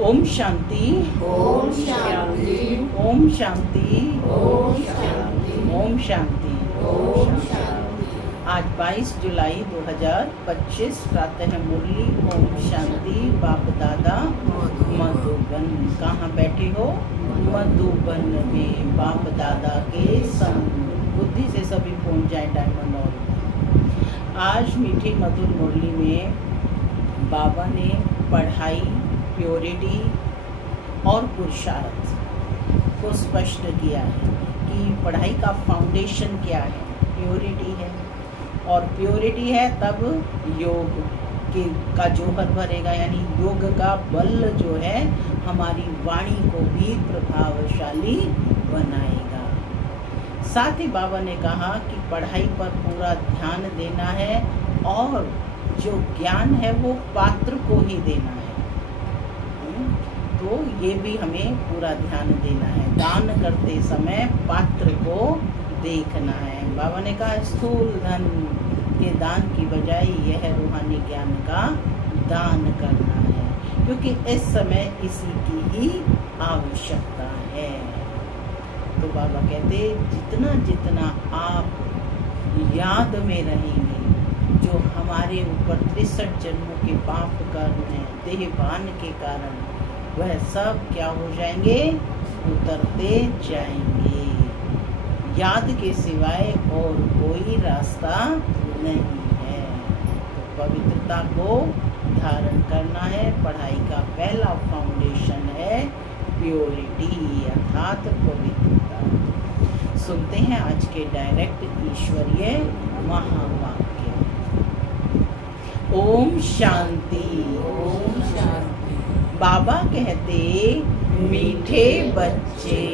ओम शांति। ओम शांति। ओम शांति। ओम शांति। ओम शांति। ओम शांति। आज 22 जुलाई 2025 प्रातः मुरली ओम शांति। बाप दादा मधुबन। कहाँ बैठे हो? मधुबन में बाप दादा के संग। बुद्धि से सभी पहुंच जाए डायमंड हॉल में। आज मीठी मधुर मुरली में बाबा ने पढ़ाई, प्योरिटी और पुरुषार्थ को स्पष्ट किया है कि पढ़ाई का फाउंडेशन क्या है। प्योरिटी है, और प्योरिटी है तब योग का जोहर भरेगा, यानी योग का बल जो है हमारी वाणी को भी प्रभावशाली बनाएगा। साथ ही बाबा ने कहा कि पढ़ाई पर पूरा ध्यान देना है और जो ज्ञान है वो पात्र को ही देना है। तो ये भी हमें पूरा ध्यान देना है। दान करते समय पात्र को देखना है। बाबा ने कहा स्थूल धन के दान की बजाय यह रूहानी ज्ञान का दान करना है, क्योंकि इस समय इसी की ही आवश्यकता है। तो बाबा कहते जितना जितना आप याद में रहेंगे, जो हमारे ऊपर 63 जन्मों के पाप कर्म हैं देहभान के कारण, वह सब क्या हो जाएंगे? उतरते जाएंगे। याद के सिवाय और कोई रास्ता नहीं है। तो पवित्रता को धारण करना है। पढ़ाई का पहला फाउंडेशन है प्योरिटी अर्थात पवित्रता। सुनते हैं आज के डायरेक्ट ईश्वरीय महावाक्य। ओम शांति। ओम शांति। बाबा कहते मीठे बच्चे,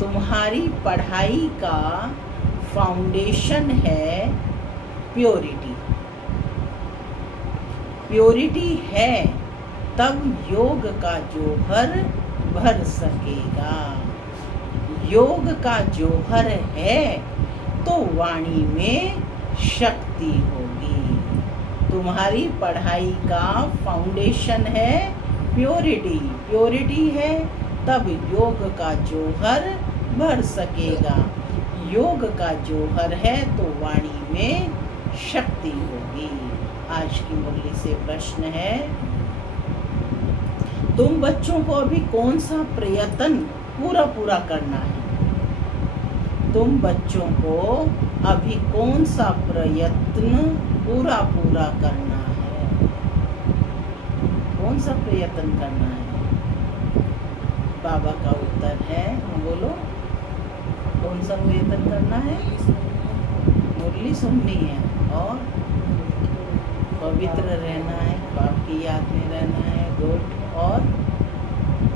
तुम्हारी पढ़ाई का फाउंडेशन है प्योरिटी। प्योरिटी है तब योग का जोहर भर सकेगा। योग का जोहर है तो वाणी में शक्ति होगी। तुम्हारी पढ़ाई का फाउंडेशन है प्योरिटी। प्योरिटी है तब योग का जोहर भर सकेगा। योग का जोहर है तो वाणी में शक्ति होगी। आज की मुरली से प्रश्न है, तुम बच्चों को अभी कौन सा प्रयत्न पूरा करना है? तुम बच्चों को अभी कौन सा प्रयत्न पूरा करना है? कौन सा प्रयत्न करना है? बाबा का उत्तर है, बोलो, कौन सा प्रयत्न करना है? मुरली सुननी है और पवित्र रहना है, बाप की याद में रहना है। गुड। और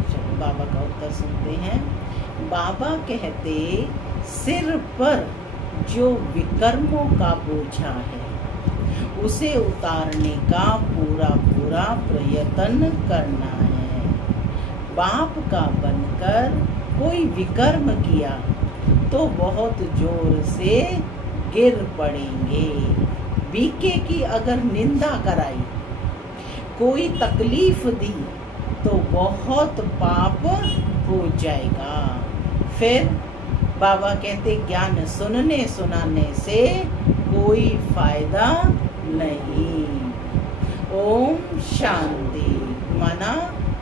चलो बाबा का उत्तर सुनते हैं। बाबा कहते सिर पर जो विकर्मों का बोझा है उसे उतारने का पूरा प्रयत्न करना है। बाप का बनकर कोई विकर्म किया तो बहुत जोर से गिर पड़ेंगे। बीके की अगर निंदा कराई, कोई तकलीफ दी तो बहुत पाप हो जाएगा। फिर बाबा कहते ज्ञान सुनने सुनाने से कोई फायदा नहीं। ओम शांति। माना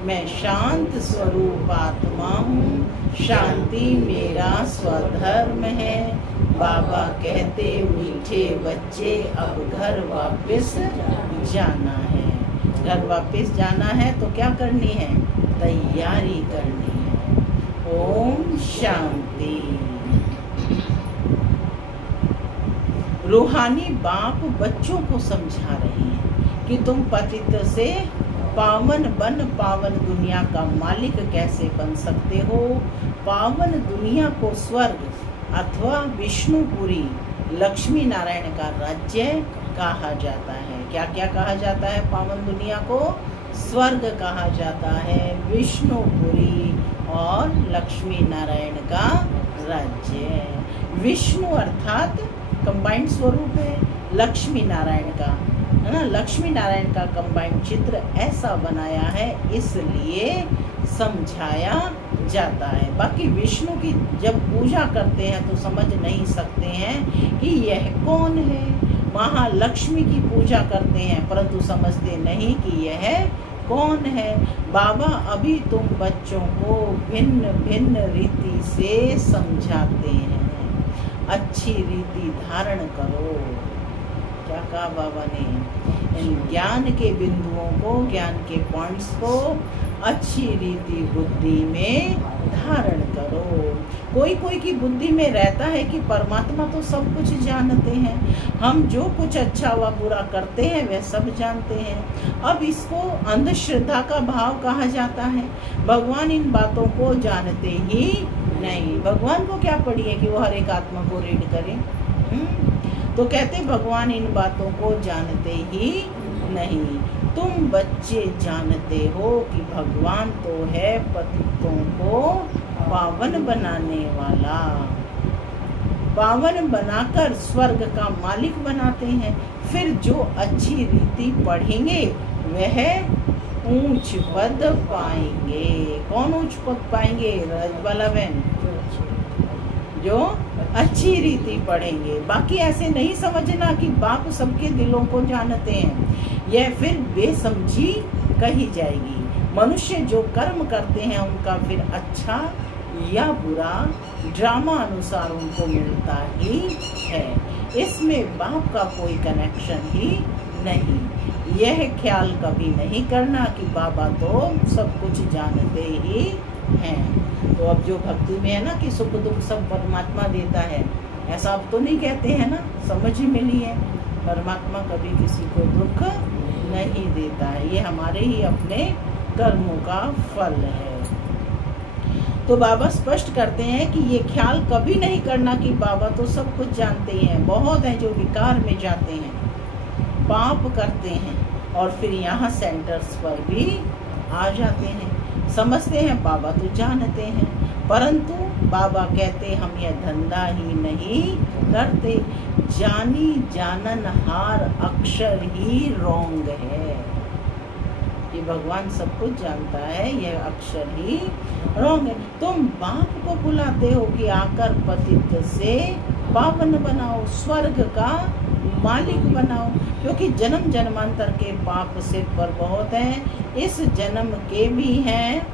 मैं शांत स्वरूप आत्मा हूँ, शांति मेरा स्वधर्म है। बाबा कहते मीठे बच्चे अब घर वापस जाना है। घर वापस जाना है तो क्या करनी है? तैयारी करनी है। ओम शांति। रूहानी बाप बच्चों को समझा रहे हैं कि तुम पतित से पावन बन पावन दुनिया का मालिक कैसे बन सकते हो। पावन दुनिया को स्वर्ग अथवा विष्णुपुरी लक्ष्मी नारायण का राज्य कहा जाता है। क्या क्या कहा जाता है? पावन दुनिया को स्वर्ग कहा जाता है, विष्णुपुरी और लक्ष्मी नारायण का राज्य। विष्णु अर्थात कंबाइंड स्वरूप है, लक्ष्मी नारायण का है ना। लक्ष्मी नारायण का कंबाइंड चित्र ऐसा बनाया है, इसलिए समझाया जाता है। बाकी विष्णु की जब पूजा करते हैं तो समझ नहीं सकते हैं कि यह कौन है। महालक्ष्मी की पूजा करते हैं परंतु समझते नहीं कि यह कौन है। बाबा अभी तुम बच्चों को भिन्न भिन्न रीति से समझाते हैं, अच्छी रीति धारण करो। क्या कहा बाबा ने? इन ज्ञान के बिंदुओं को, ज्ञान के पॉइंट्स को अच्छी रीति बुद्धि में धारण करो। कोई कोई की बुद्धि में रहता है कि परमात्मा तो सब कुछ जानते हैं, हम जो कुछ अच्छा व बुरा करते हैं वह सब जानते हैं। अब इसको अंधश्रद्धा का भाव कहा जाता है। भगवान इन बातों को जानते ही नहीं। भगवान को क्या पड़ी है कि वो हर एक आत्मा को रीड करे? तो कहते भगवान इन बातों को जानते ही नहीं। तुम बच्चे जानते हो कि भगवान तो है पतितों को पावन बनाने वाला, पावन बनाकर स्वर्ग का मालिक बनाते हैं। फिर जो अच्छी रीति पढ़ेंगे वह ऊंच पद पाएंगे। कौन ऊंच पद पाएंगे? रजवाला बहन, जो अच्छी रीति पढ़ेंगे। बाकी ऐसे नहीं समझना कि बाप सबके दिलों को जानते हैं, यह फिर बेसमझी कही जाएगी। मनुष्य जो कर्म करते हैं उनका फिर अच्छा या बुरा ड्रामा अनुसार उनको मिलता ही है। इसमें बाप का कोई कनेक्शन ही नहीं। यह ख्याल कभी नहीं करना कि बाबा तो सब कुछ जानते ही हैं। तो अब जो भक्ति में है ना कि सुख दुख सब परमात्मा देता है, ऐसा अब तो नहीं कहते हैं ना, समझ ही मिली है। परमात्मा कभी किसी को दुख नहीं देता है, ये हमारे ही अपने कर्मों का फल है। तो बाबा स्पष्ट करते हैं कि ये ख्याल कभी नहीं करना कि बाबा तो सब कुछ जानते हैं। बहुत हैं जो विकार में जाते हैं, पाप करते हैं और फिर यहाँ सेंटर्स पर भी आ जाते हैं, समझते हैं बाबा तो जानते हैं, परंतु बाबा कहते हम यह धंधा ही नहीं करते। जानी जानन हार अक्षर ही रोंग है कि भगवान सब कुछ जानता है, यह अक्षर ही रोंग है। तुम बाप को बुलाते हो कि आकर पतित से पावन बनाओ, स्वर्ग का मालिक बनाओ, क्योंकि जन्म जन्मांतर के पाप सिर पर बहुत हैं। इस जन्म के भी हैं,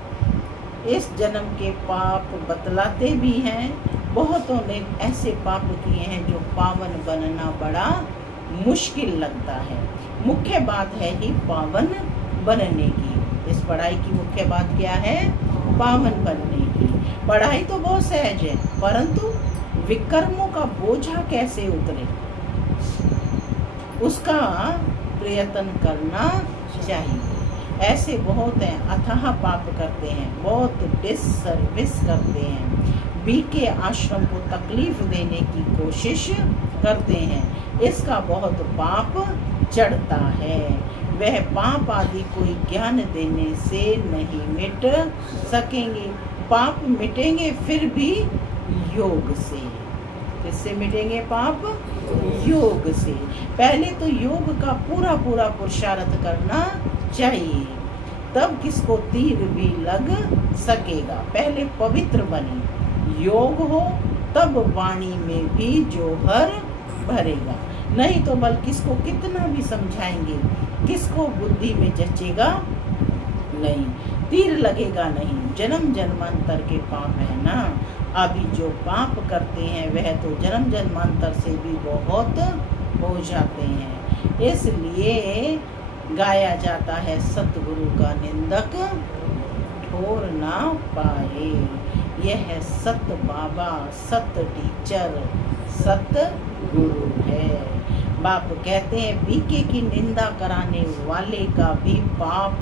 इस जन्म के पाप बतलाते भी हैं। बहुतों ने ऐसे पाप किए हैं जो पावन बनना बड़ा मुश्किल लगता है। मुख्य बात है ही पावन बनने की। इस पढ़ाई की मुख्य बात क्या है? पावन बनने की। पढ़ाई तो बहुत सहज है, परंतु विकर्मों का बोझा कैसे उतरे उसका प्रयत्न करना चाहिए। ऐसे बहुत हैं, अथाह पाप करते हैं, बहुत डिससर्विस करते हैं, बीके आश्रम को तकलीफ देने की कोशिश करते हैं। इसका बहुत पाप चढ़ता है। वह पाप आदि कोई ज्ञान देने से नहीं मिट सकेंगे। पाप मिटेंगे फिर भी योग से। किससे मिटेंगे पाप? योग से। पहले तो योग का पूरा पूरा पुरुषार्थ करना चाहिए, तब किसको तीर भी लग सकेगा। पहले पवित्र बने, योग हो तब वाणी में भी जोहर भरेगा। नहीं तो बल किसको कितना भी समझाएंगे, किसको बुद्धि में जचेगा नहीं, तीर लगेगा नहीं। जन्म जन्मांतर के पाप है ना। अभी जो पाप करते हैं वह तो जन्म जन्मांतर से भी बहुत हो जाते हैं। इसलिए गाया जाता है सतगुरु का निंदक ठोर ना पाए। यह सत बाबा, सत टीचर, सत गुरु है। बाप कहते हैं बीके की निंदा कराने वाले का भी पाप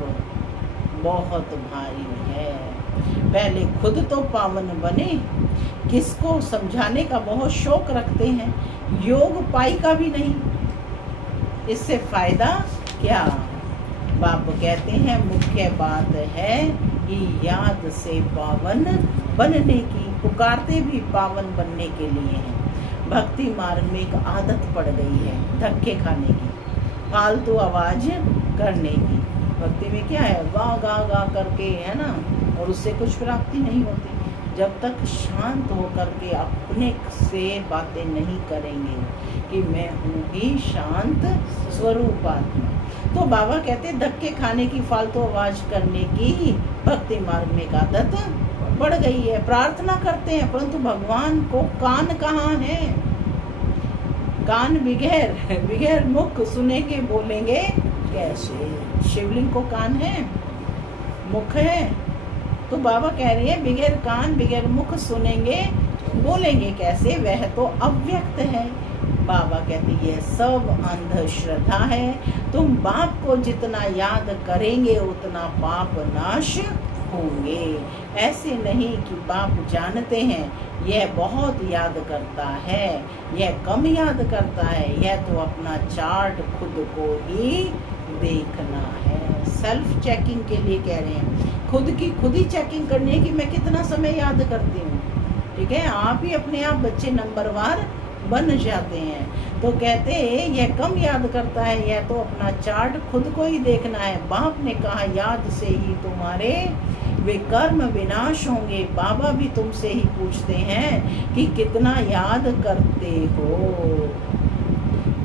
बहुत भारी है। पहले खुद तो पावन बने, किसको समझाने का बहुत शौक रखते हैं, योग पाई का भी नहीं, इससे फायदा क्या? बाप कहते हैं मुख्य बात है कि याद से पावन बनने की। पुकारते भी पावन बनने के लिए हैं। भक्ति मार्ग में एक आदत पड़ गई है धक्के खाने की। फालतू आवाज करने की। भक्ति में क्या है, गा गा गा करके, है ना, और उससे कुछ प्राप्ति नहीं होती। जब तक शांत होकर के अपने से बातें नहीं करेंगे कि मैं हूँ ही शांत स्वरूप आत्मा। तो बाबा कहते धक्के खाने की, फालतू आवाज करने की भक्ति मार्ग में आदत बढ़ गई है। प्रार्थना करते हैं परंतु भगवान को कान कहाँ है? कान बिगैर मुख सुनेंगे बोलेंगे कैसे? शिवलिंग को कान है, मुख है, तो बाबा कह रहे हैं बिगैर कान बिगैर मुख सुनेंगे बोलेंगे कैसे? वह तो अव्यक्त है। बाबा कहते ये सब अंधश्रद्धा है। तुम बाप को जितना याद करेंगे उतना पाप नाश होंगे। ऐसे नहीं कि बाप जानते हैं यह बहुत याद करता है, यह कम याद करता है, यह तो अपना चार्ट खुद को ही देखना है। सेल्फ चेकिंग के लिए कह रहे हैं, खुद ही चेकिंग करनी है कि मैं कितना समय याद करती हूँ। ठीक है, आप ही अपने आप बच्चे नंबरवार बन जाते हैं। तो कहते यह कम याद करता है, यह तो अपना चार्ट खुद को ही देखना है। बाप ने कहा याद से ही तुम्हारे वे कर्म विनाश होंगे। बाबा भी तुमसे ही पूछते हैं कि कितना याद करते हो।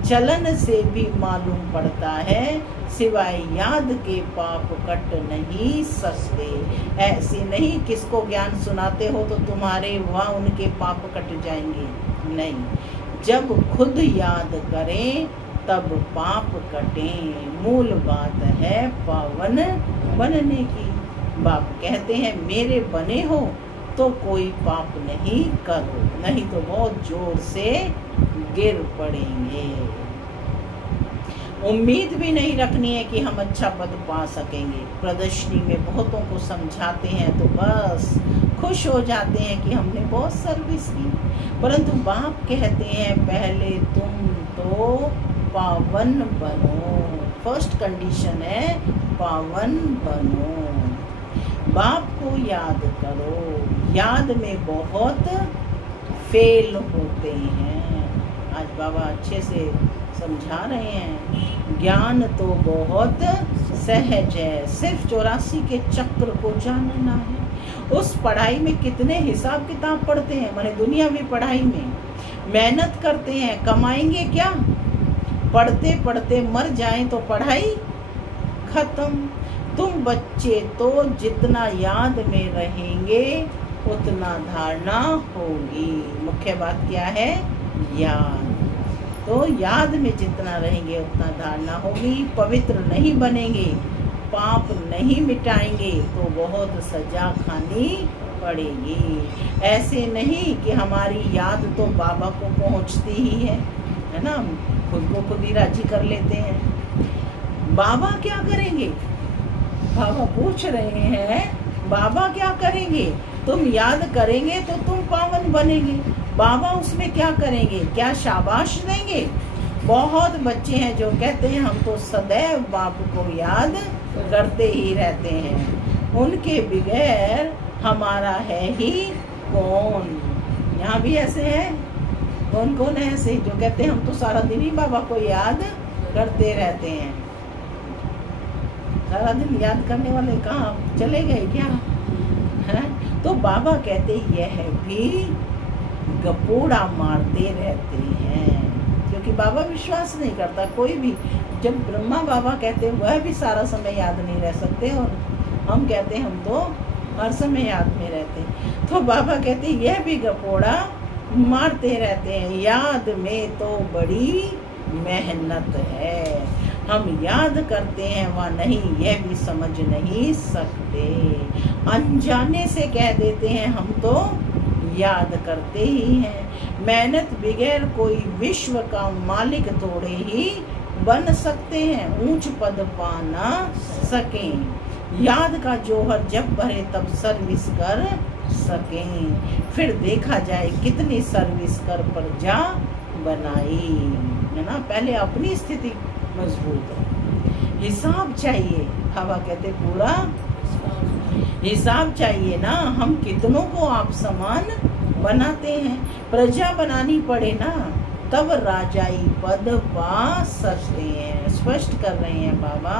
चलन से भी मालूम पड़ता है सिवाय याद के पाप कट नहीं सकते। ऐसे नहीं किसको ज्ञान सुनाते हो तो तुम्हारे वह उनके पाप कट जाएंगे, नहीं। जब खुद याद करें तब पाप कटें। मूल बात है पावन बनने की। बाप कहते हैं मेरे बने हो तो कोई पाप नहीं करो, नहीं तो बहुत जोर से गिर पड़ेंगे। उम्मीद भी नहीं रखनी है कि हम अच्छा पद पा सकेंगे। प्रदर्शनी में बहुतों को समझाते हैं तो बस खुश हो जाते हैं कि हमने बहुत सर्विस की। परंतु बाप कहते हैं पहले तुम तो पावन बनो। फर्स्ट कंडीशन है पावन बनो। बाप को याद करो। याद में बहुत फेल होते हैं। आज बाबा अच्छे से समझा रहे हैं। ज्ञान तो बहुत सहज है, सिर्फ 84 के चक्र को जानना है। उस पढ़ाई में कितने हिसाब किताब पढ़ते हैं, माने दुनियावी पढ़ाई में मेहनत करते हैं, कमाएंगे क्या? पढ़ते पढ़ते मर जाएं तो पढ़ाई खत्म। तुम बच्चे तो जितना याद में रहेंगे उतना धारणा होगी। मुख्य बात क्या है? याद। तो याद में जितना रहेंगे उतना धारणा होगी। पवित्र नहीं बनेंगे, पाप नहीं मिटाएंगे तो बहुत सजा खानी पड़ेगी। ऐसे नहीं कि हमारी याद तो बाबा को पहुंचती ही है ना, खुद को खुद ही राजी कर लेते हैं। बाबा क्या करेंगे? बाबा पूछ रहे हैं बाबा क्या करेंगे? तुम याद करेंगे तो तुम पावन बनेंगे। बाबा उसमें क्या करेंगे? क्या शाबाश देंगे? बहुत बच्चे हैं जो कहते हैं हम तो सदैव बाप को याद करते ही रहते हैं, उनके बगैर हमारा है ही कौन। यहाँ भी ऐसे हैं, कौन कौन है ऐसे जो कहते हैं हम तो सारा दिन ही बाबा को याद करते रहते हैं। सारा दिन याद करने वाले कहाँ चले गए क्या है? तो बाबा कहते यह भी गपोड़ा मारते रहते हैं, क्योंकि बाबा विश्वास नहीं करता कोई भी। जब ब्रह्मा बाबा कहते वह भी सारा समय याद नहीं रह सकते, और हम कहते हम तो हर समय याद में रहते। तो बाबा कहते यह भी गपोड़ा मारते रहते हैं। याद में तो बड़ी मेहनत है। हम याद करते हैं वह नहीं, यह भी समझ नहीं सकते। अनजाने से कह देते हैं हम तो याद करते ही हैं। मेहनत बगैर कोई विश्व का मालिक थोड़े ही बन सकते हैं, ऊंच पद पा ना सकें। याद का जोहर जब भरे तब सर्विस कर सकें। फिर देखा जाए कितनी सर्विस कर पर जा बनाई, है ना। पहले अपनी स्थिति मजबूत है। हिसाब चाहिए, बाबा कहते पूरा हिसाब चाहिए ना। हम कितनों को आप समान बनाते हैं। प्रजा बनानी पड़े ना, तब राजाई पद पा सकते हैं। स्पष्ट कर रहे हैं बाबा,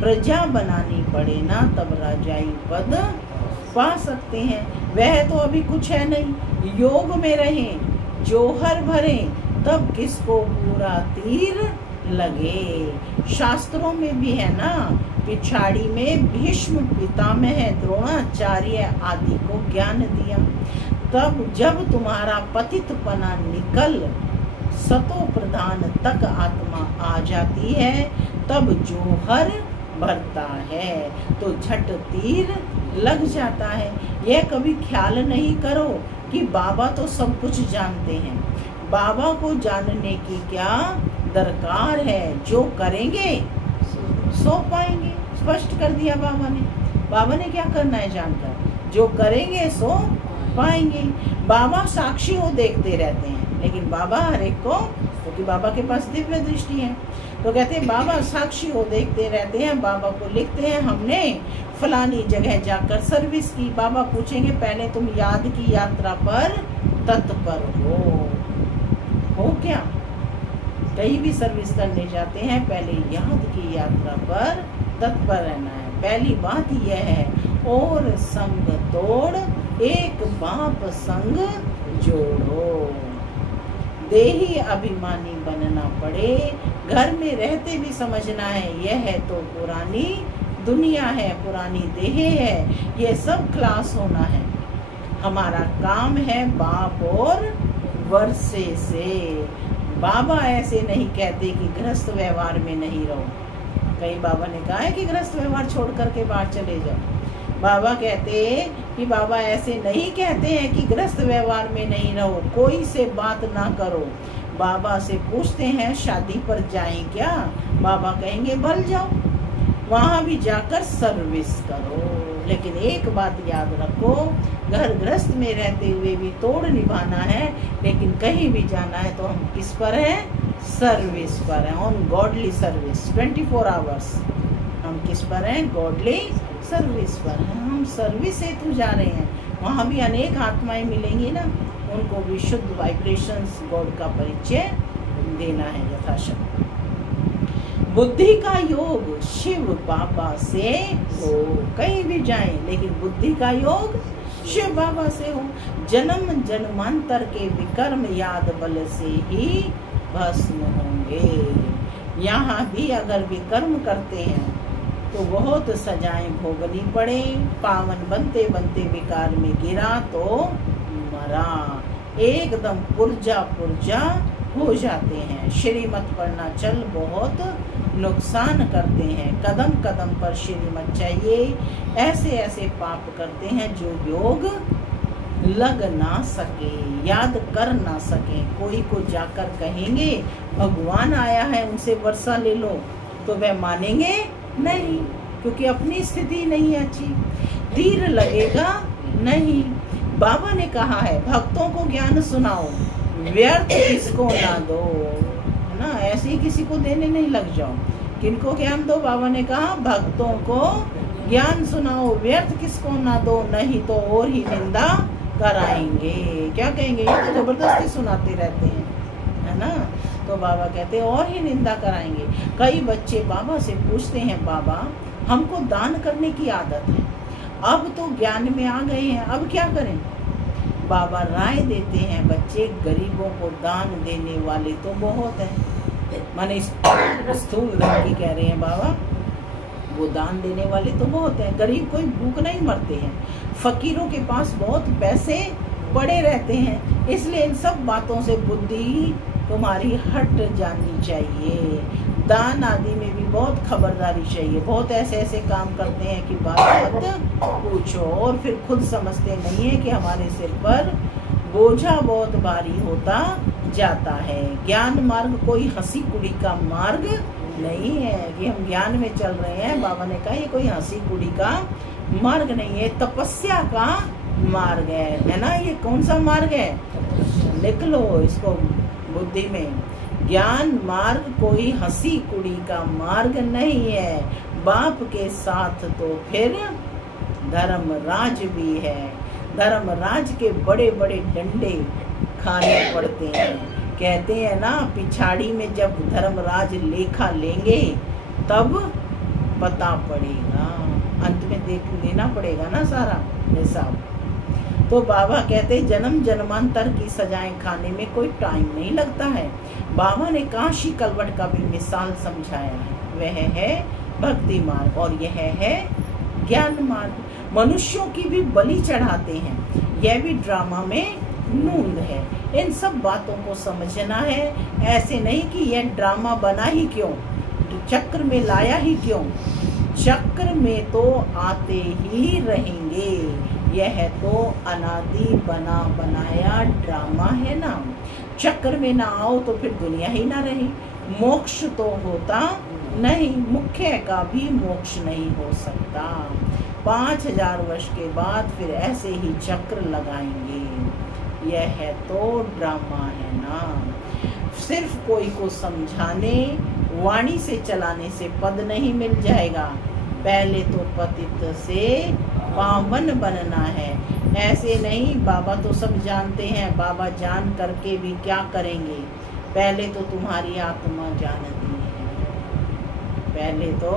प्रजा बनानी पड़े ना तब राजाई पद पा सकते हैं। वह तो अभी कुछ है नहीं, योग में रहें, जोहर भरें, तब किसको पूरा तीर लगे। शास्त्रों में भी है ना, पिछाड़ी में भीष्म पितामह द्रोणाचार्य आदि को ज्ञान दिया। तब जब तुम्हारा पतितपना निकल सतो प्रधान तक आत्मा आ जाती है, तब जोहर भरता है तो झट तीर लग जाता है। यह कभी ख्याल नहीं करो कि बाबा तो सब कुछ जानते हैं। बाबा को जानने की क्या दरकार है, जो करेंगे सो पाएंगे। स्पष्ट कर दिया बाबा ने। बाबा ने क्या करना है जानकर, जो करेंगे सो पाएंगे। बाबा साक्षी हो देखते रहते हैं, लेकिन बाबा हर एक को, क्योंकि बाबा के पास दिव्य दृष्टि है, तो कहते हैं बाबा साक्षी हो देखते रहते हैं। बाबा को लिखते हैं हमने फलानी जगह जाकर सर्विस की। बाबा पूछेंगे पहले तुम याद की यात्रा पर तत्पर हो क्या? कहीं भी सर्विस करने जाते हैं पहले याद की यात्रा पर तत्पर रहना है। पहली बात यह है, और संग तोड़ एक बाप संग जोड़ो। देही अभिमानी बनना पड़े, घर में रहते भी समझना है यह है तो पुरानी दुनिया है, पुरानी देह है, ये सब क्लास होना है। हमारा काम है बाप और वर्षे से। बाबा ऐसे नहीं कहते कि गृहस्थ व्यवहार में नहीं रहो। कई बाबा ने कहा है कि गृहस्थ व्यवहार छोड़ करके बाहर चले जाओ। बाबा कहते कि बाबा ऐसे नहीं कहते हैं कि गृहस्थ व्यवहार में नहीं रहो, कोई से बात ना करो। बाबा से पूछते हैं शादी पर जाएं क्या? बाबा कहेंगे भल जाओ, वहां भी जाकर सर्विस करो। लेकिन एक बात याद रखो, घर गृहस्थ में रहते हुए भी तोड़ निभाना है, लेकिन कहीं भी जाना है तो हम किस पर हैं? सर्विस पर हैं, ऑन गॉडली सर्विस 24 आवर्स। हम किस पर हैं? गॉडली सर्विस पर हैं। हम सर्विस हेतु जा रहे हैं, वहाँ भी अनेक आत्माएं मिलेंगी ना, उनको भी शुद्ध वाइब्रेशंस गॉड का परिचय देना है यथाशक्ति। बुद्धि का योग शिव बाबा से हो। कहीं भी जाएं, लेकिन बुद्धि का योग शिव बाबा से हो। जन्म जन्मांतर के विकर्म याद बल से ही भस्म होंगे। यहाँ भी अगर विकर्म करते हैं तो बहुत सजाएं भोगनी पड़े। पावन बनते बनते विकार में गिरा तो मरा, एकदम पुर्जा पुर्जा हो जाते हैं। श्रीमत पढ़ना चल बहुत नुकसान करते हैं। कदम कदम पर श्रीमत चाहिए। ऐसे ऐसे पाप करते हैं जो योग लग ना सके, याद कर ना सके। कोई को जाकर कहेंगे भगवान आया है उनसे वर्षा ले लो, तो वह मानेंगे नहीं, क्योंकि अपनी स्थिति नहीं है अच्छी। तीर लगेगा नहीं। बाबा ने कहा है भक्तों को ज्ञान सुनाओ, व्यर्थ किसको ना दो, है ना, ऐसे ही किसी को देने नहीं लग जाओ। किनको ज्ञान दो? बाबा ने कहा भक्तों को ज्ञान सुनाओ, व्यर्थ किसको ना दो, नहीं तो और ही निंदा कराएंगे। क्या कहेंगे? ये तो जबरदस्ती सुनाते रहते हैं, है ना। तो बाबा कहते और ही निंदा कराएंगे। कई बच्चे बाबा से पूछते हैं बाबा हमको दान करने की आदत है, अब तो ज्ञान में आ गए हैं, अब क्या करें? बाबा राय देते हैं बच्चे गरीबों को दान देने वाले तो बहुत हैं। माने स्थूल धन की कह रहे हैं बाबा, वो दान देने वाले तो बहुत हैं। गरीब कोई भूख नहीं मरते हैं। फकीरों के पास बहुत पैसे पड़े रहते हैं। इसलिए इन सब बातों से बुद्धि तुम्हारी हट जानी चाहिए। दान आदि में भी बहुत खबरदारी चाहिए। बहुत ऐसे ऐसे काम करते हैं कि बात मत पूछो, और फिर खुद समझते नहीं है कि हमारे सिर पर बोझा बहुत भारी होता जाता है। ज्ञान मार्ग कोई हंसी कुड़ी का मार्ग नहीं है कि हम ज्ञान में चल रहे हैं। बाबा ने कहा ये कोई हंसी कुड़ी का मार्ग नहीं है, तपस्या का मार्ग है ना। ये कौन सा मार्ग है? लिख लो इसको बुद्धि में। ज्ञान मार्ग कोई हंसी कुड़ी का मार्ग नहीं है। बाप के साथ तो फिर धर्मराज भी है। धर्मराज के बड़े बड़े डंडे खाने पड़ते हैं। कहते हैं ना, पिछाड़ी में जब धर्मराज लेखा लेंगे तब पता पड़ेगा, अंत में देना पड़ेगा ना सारा हिसाब। तो बाबा कहते जन्म जन्मांतर की सजाएं खाने में कोई टाइम नहीं लगता है। बाबा ने काशी कलवट का भी मिसाल समझाया है, वह है भक्ति मार्ग और यह है ज्ञान मार्ग। मनुष्यों की भी बलि चढ़ाते हैं, यह भी ड्रामा में नूंद है। इन सब बातों को समझना है, ऐसे नहीं कि यह ड्रामा बना ही क्यों, चक्र में लाया ही क्यों। चक्र में तो आते ही रहेंगे, यह तो अनादि बना बनाया ड्रामा है ना। चक्र में ना आओ तो फिर दुनिया ही ना रही, मोक्ष तो होता नहीं, मुख्य का भी मोक्ष नहीं हो सकता। 5000 वर्ष के बाद फिर ऐसे ही चक्र लगाएंगे, यह तो ड्रामा है ना। सिर्फ कोई को समझाने वाणी से चलाने से पद नहीं मिल जाएगा, पहले तो पतित से पावन बनना है। ऐसे नहीं, बाबा तो सब जानते हैं, बाबा जान करके भी क्या करेंगे। पहले तो तुम्हारी आत्मा जानती है, पहले तो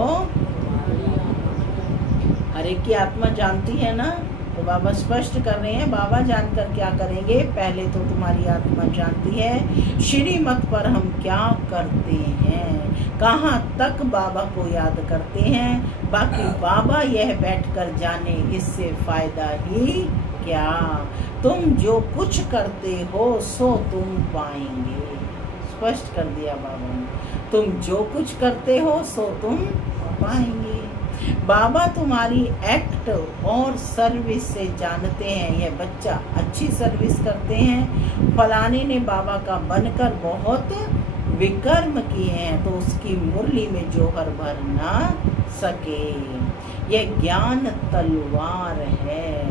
हर एक की आत्मा जानती है ना। तो बाबा स्पष्ट कर रहे हैं, बाबा जानकर क्या करेंगे, पहले तो तुम्हारी आत्मा जानती है श्रीमत पर हम क्या करते हैं, कहाँ तक बाबा को याद करते हैं। बाकी बाबा यह बैठकर जाने, इससे फायदा ही क्या। तुम जो कुछ करते हो सो तुम पाएंगे, स्पष्ट कर दिया बाबा ने, तुम जो कुछ करते हो सो तुम पाएंगे। बाबा तुम्हारी एक्ट और सर्विस से जानते हैं, यह बच्चा अच्छी सर्विस करते हैं। फलाने ने बाबा का बनकर बहुत विकर्म किए हैं, तो उसकी मुरली में जोहर भर ना सके। यह ज्ञान तलवार है।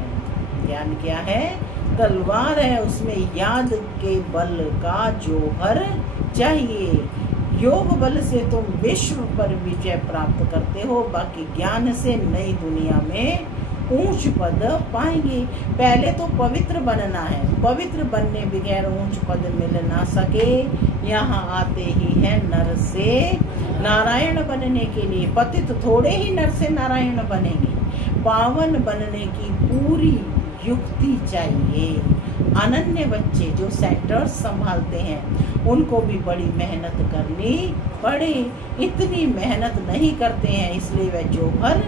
ज्ञान क्या है? तलवार है, उसमें याद के बल का जोहर चाहिए। योग बल से तुम विश्व पर विजय प्राप्त करते हो, बाकी ज्ञान से नई दुनिया में ऊंच पद पाएंगे। पहले तो पवित्र बनना है, पवित्र बनने बगैर ऊंच पद मिल ना सके। यहाँ आते ही है नर से नारायण बनने के लिए, पतित थोड़े ही नर से नारायण बनेंगे। पावन बनने की पूरी युक्ति चाहिए। अनन्य बच्चे जो सेंटर्स संभालते हैं, उनको भी बड़ी मेहनत करनी पड़े। इतनी मेहनत नहीं करते हैं, इसलिए वह जोहर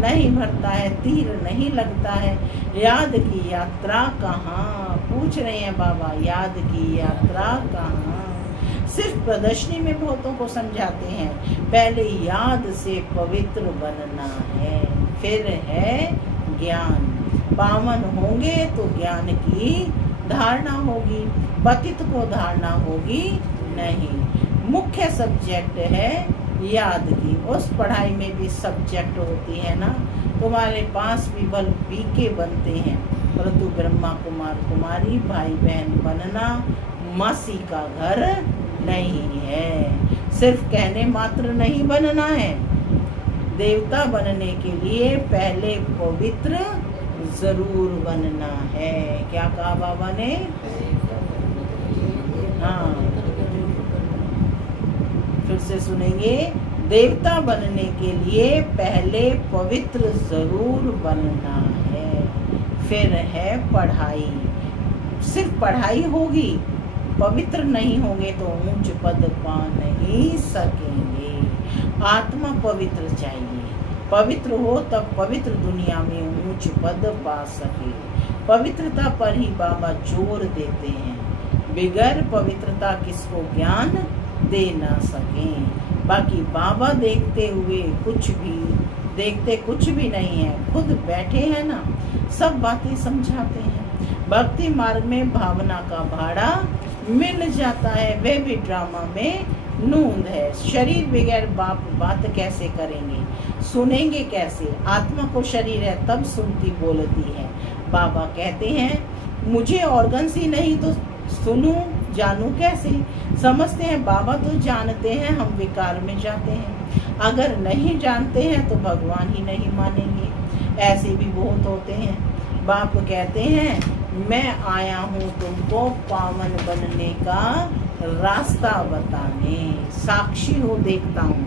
नहीं भरता है, तीर नहीं लगता है। याद की यात्रा कहाँ, पूछ रहे हैं बाबा, याद की यात्रा कहाँ। सिर्फ प्रदर्शनी में बहुतों को समझाते हैं, पहले याद से पवित्र बनना है, फिर है ज्ञान। पावन होंगे तो ज्ञान की धारणा होगी, पतित को धारणा होगी नहीं। मुख्य सब्जेक्ट है याद की, उस पढ़ाई में भी सब्जेक्ट होती है ना। तुम्हारे पास भी बल बीके बनते हैं, परंतु ब्रह्मा कुमार कुमारी भाई बहन बनना मासी का घर नहीं है। सिर्फ कहने मात्र नहीं बनना है, देवता बनने के लिए पहले पवित्र जरूर बनना है। क्या कहा बाबा ने? हाँ, फिर से सुनेंगे। देवता बनने के लिए पहले पवित्र जरूर बनना है, फिर है पढ़ाई। सिर्फ पढ़ाई होगी, पवित्र नहीं होंगे तो ऊंच पद पा नहीं सकेंगे। आत्मा पवित्र चाहिए, पवित्र हो तब पवित्र दुनिया में ऊंच पद पा सके। पवित्रता पर ही बाबा जोर देते हैं, बिगर पवित्रता किसको ज्ञान दे ना सके। बाकी बाबा देखते हुए देखते कुछ भी नहीं है, खुद बैठे हैं ना, सब बातें समझाते हैं। भक्ति मार्ग में भावना का भाड़ा मिल जाता है, वह भी ड्रामा में नूंद है। शरीर बगैर बात कैसे करेंगे, सुनेंगे कैसे? आत्मा को शरीर है तब सुनती बोलती है। बाबा कहते हैं मुझे ऑर्गन्स ही नहीं तो सुनूं जानूं कैसे? समझते हैं बाबा तो जानते हैं, हम विकार में जाते हैं। अगर नहीं जानते हैं तो भगवान ही नहीं मानेंगे। ऐसे भी बहुत होते हैं। बाप कहते हैं मैं आया हूँ तुमको पावन बनने का रास्ता बताने। साक्षी हूँ, देखता हूँ,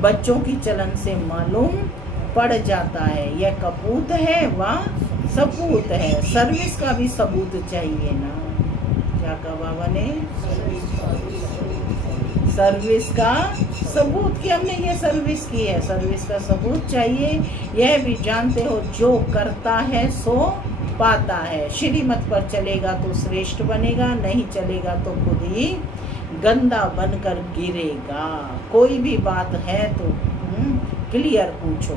बच्चों की चलन से मालूम पड़ जाता है, यह कपूत है व सपूत है। सर्विस का भी सबूत चाहिए ना। क्या कहा बाबा ने? सर्विस का सबूत कि हमने ये सर्विस की है, सर्विस का सबूत चाहिए। यह भी जानते हो, जो करता है सो पाता है। श्रीमत पर चलेगा तो श्रेष्ठ बनेगा, नहीं चलेगा तो खुद ही गंदा बनकर गिरेगा। कोई भी बात है तो क्लियर पूछो,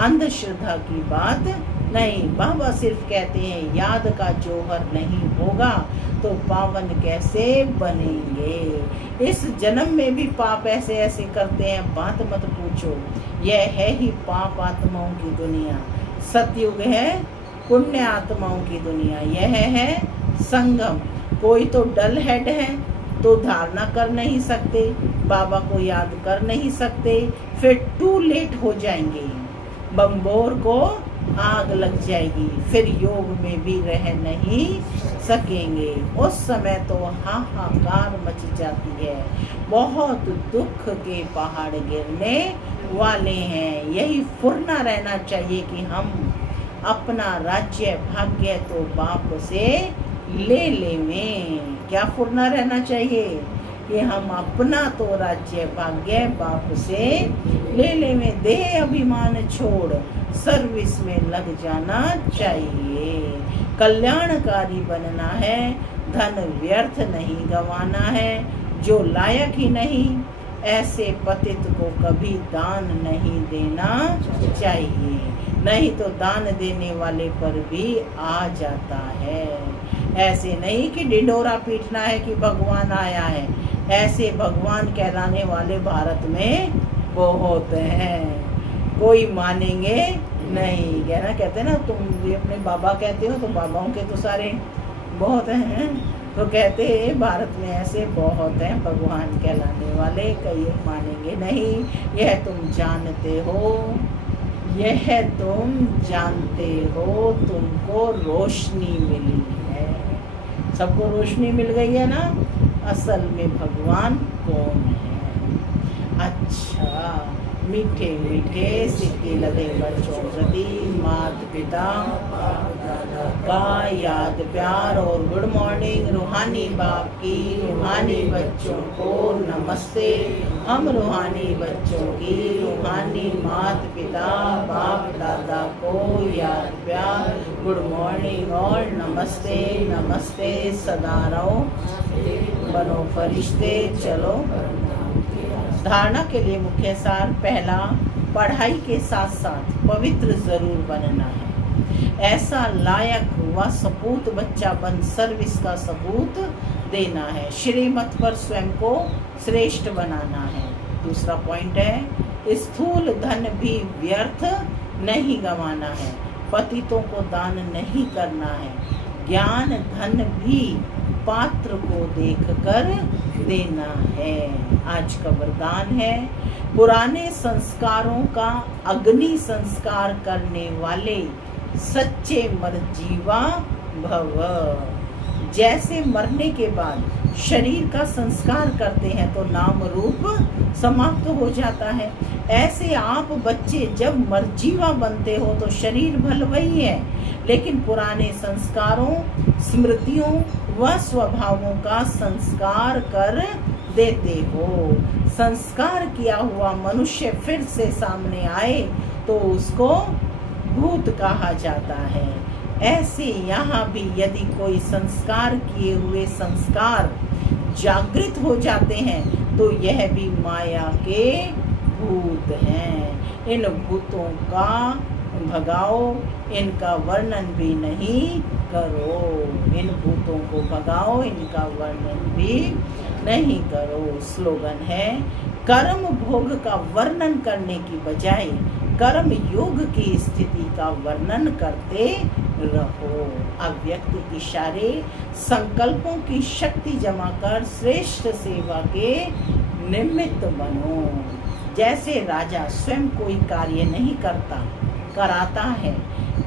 अंधश्रद्धा की बात नहीं। बाबा सिर्फ कहते हैं याद का जौहर नहीं होगा तो पावन कैसे बनेंगे। इस जन्म में भी पाप ऐसे ऐसे करते हैं, बात मत पूछो। यह है ही पाप आत्माओं की दुनिया। सतयुग है पुण्य आत्माओं की दुनिया। यह है संगम। कोई तो डल हेड है तो धारणा कर नहीं सकते, बाबा को याद कर नहीं सकते, फिर टू लेट हो जाएंगे, बम्बोर को आग लग जाएगी, फिर योग में भी रह नहीं सकेंगे। उस समय तो हाहाकार मच जाती है, बहुत दुख के पहाड़ गिरने वाले हैं। यही फुरना रहना चाहिए कि हम अपना राज्य भाग्य तो बाप से ले लेवें। क्या फुरना रहना चाहिए कि हम अपना तो राज्य भाग्य बाप से ले लेवें। देह अभिमान छोड़ सर्विस में लग जाना चाहिए। कल्याणकारी बनना है, धन व्यर्थ नहीं गंवाना है। जो लायक ही नहीं ऐसे पतित को कभी दान नहीं देना चाहिए, नहीं तो दान देने वाले पर भी आ जाता है। ऐसे नहीं कि ढिंढोरा पीटना है कि भगवान आया है। ऐसे भगवान कहलाने वाले भारत में बहुत हैं, कोई मानेंगे नहीं। कहना कहते हैं ना, तुम भी अपने बाबा कहते हो तो बाबाओं के तो सारे बहुत हैं, तो कहते हैं भारत में ऐसे बहुत हैं भगवान कहलाने वाले, कई मानेंगे नहीं। यह तुम जानते हो, यह तुम जानते हो, तुमको रोशनी मिली है। सबको रोशनी मिल गई है ना। असल में भगवान कौन है? अच्छा, मीठे मीठे सिक्के लगे बच्चों प्रति माता पिता का याद प्यार और गुड मॉर्निंग। रूहानी बाप की रूहानी बच्चों को नमस्ते। हम रूहानी बच्चों की रूहानी माता पिता बाप दादा को याद प्यार, गुड मॉर्निंग और नमस्ते। नमस्ते, सदा रहो, बनो फरिश्ते, चलो। धारणा के लिए मुख्य सार, पहला, पढ़ाई के साथ साथ पवित्र जरूर बनना है। ऐसा लायक व सपूत बच्चा बन सर्विस का सबूत देना है। श्रीमत पर स्वयं को श्रेष्ठ बनाना है। दूसरा पॉइंट है, स्थूल धन भी व्यर्थ नहीं गंवाना है। पतितों को दान नहीं करना है। ज्ञान धन भी पात्र को देखकर देना है। आज का वरदान है, पुराने संस्कारों का अग्नि संस्कार करने वाले सच्चे मरजीवा भव। जैसे मरने के बाद शरीर का संस्कार करते हैं तो नाम रूप समाप्त हो जाता है, ऐसे आप बच्चे जब मरजीवा बनते हो तो शरीर भल वही है, लेकिन पुराने संस्कारों, स्मृतियों व स्वभावों का संस्कार कर देते हो। संस्कार किया हुआ मनुष्य फिर से सामने आए तो उसको भूत कहा जाता है। ऐसे यहाँ भी यदि कोई संस्कार किए हुए संस्कार जागृत हो जाते हैं तो यह भी माया के भूत हैं। इन भूतों का भगाओ, इनका वर्णन भी नहीं करो। इन भूतों को भगाओ, इनका वर्णन भी नहीं करो। स्लोगन है, कर्म भोग का वर्णन करने की बजाय कर्म योग की स्थिति का वर्णन करते रहो। अव्यक्त इशारे संकल्पों की शक्ति जमा कर श्रेष्ठ सेवा के निमित्त बनो। जैसे राजा स्वयं कोई कार्य नहीं करता, कराता है।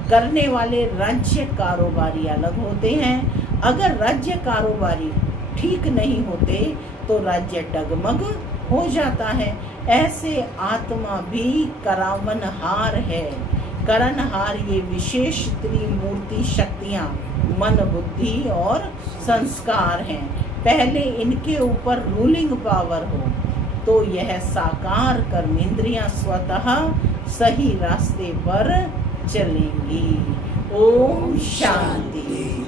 करने वाले राज्य कारोबारी अलग होते हैं। अगर राज्य कारोबारी ठीक नहीं होते तो राज्य डगमग हो जाता है। ऐसे आत्मा भी करावनहार है। करणहार ये विशेष त्रिमूर्ति शक्तियां मन, बुद्धि और संस्कार हैं। पहले इनके ऊपर रूलिंग पावर हो तो यह साकार कर्मेंद्रियां स्वतः सही रास्ते पर चलेंगी। ओम शांति।